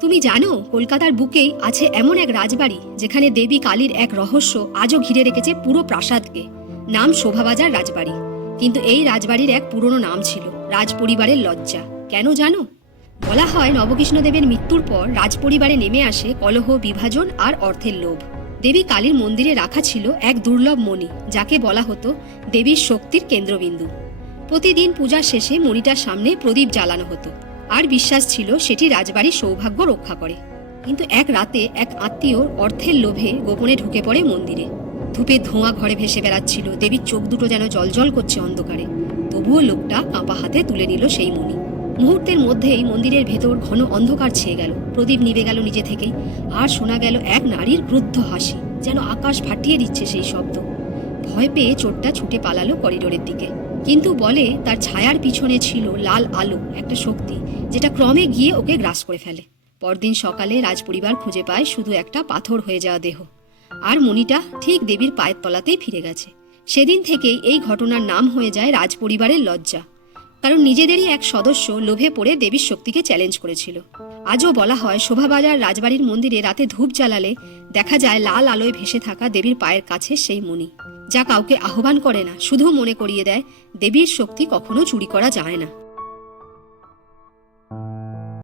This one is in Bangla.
তুমি জানো, কলকাতার বুকেই আছে এমন এক রাজবাড়ি, যেখানে দেবী কালীর এক রহস্য আজও ঘিরে রেখেছে পুরো প্রাসাদকে। নাম শোভাবাজার রাজবাড়ি। কিন্তু এই রাজবাড়ির এক পুরনো নাম ছিল, রাজপরিবারের লজ্জা। কেন জানো? বলা হয় নবকৃষ্ণদেবের মৃত্যুর পর রাজপরিবারে নেমে আসে কলহ, বিভাজন আর অর্থের লোভ। দেবী কালীর মন্দিরে রাখা ছিল এক দুর্লভ মণি, যাকে বলা হতো দেবীর শক্তির কেন্দ্রবিন্দু। প্রতিদিন পূজার শেষে মণিটার সামনে প্রদীপ জ্বালানো হতো। আর বিশ্বাস ছিল সেটি রাজবাড়ির সৌভাগ্য রক্ষা করে। কিন্তু এক রাতে এক আত্মীয় অর্থের লোভে গোপনে ঢুকে পড়ে মন্দিরে। ধূপের ধোঁয়া ঘরে ভেসে বেড়াচ্ছিল, দেবীর চোখ দুটো যেন জলজল করছে অন্ধকারে। তবুও লোকটা কাঁপা হাতে তুলে নিল সেই মণি। মুহূর্তের মধ্যেই মন্দিরের ভেতর ঘন অন্ধকার ছেয়ে গেল। প্রদীপ নিভে গেল নিজে থেকেই, আর শোনা গেল এক নারীর ক্রুদ্ধ হাসি, যেন আকাশ ফাটিয়ে দিচ্ছে সেই শব্দ। ভয় পেয়ে চোরটা ছুটে পালালো করিডোরের দিকে। কিন্তু বলে তার ছায়ার পিছনে ছিল লাল আলো, একটা শক্তি, যেটা ক্রমে গিয়ে ওকে গ্রাস করে ফেলে। পরদিন সকালে রাজপরিবার খুঁজে পায় শুধু একটা পাথর হয়ে যাওয়া দেহ। আর মণিটা ঠিক দেবীর পায়ের তলাতেই ফিরে গেছে। সেদিন থেকেই এই ঘটনার নাম হয়ে যায় রাজপরিবারের লজ্জা। কারণ নিজেদেরই এক সদস্য লোভে পড়ে দেবীর শক্তিকে চ্যালেঞ্জ করেছিল। আজও বলা হয়, শোভাবাজার রাজবাড়ির মন্দিরে রাতে ধূপ জ্বালালে দেখা যায় লাল আলোয় ভেসে থাকা দেবীর পায়ের কাছে সেই মণি যা কাউকে আহ্বান করে না, শুধু মনে করিয়ে দেয়, দেবীর শক্তি কখনো চুরি করা যায় না।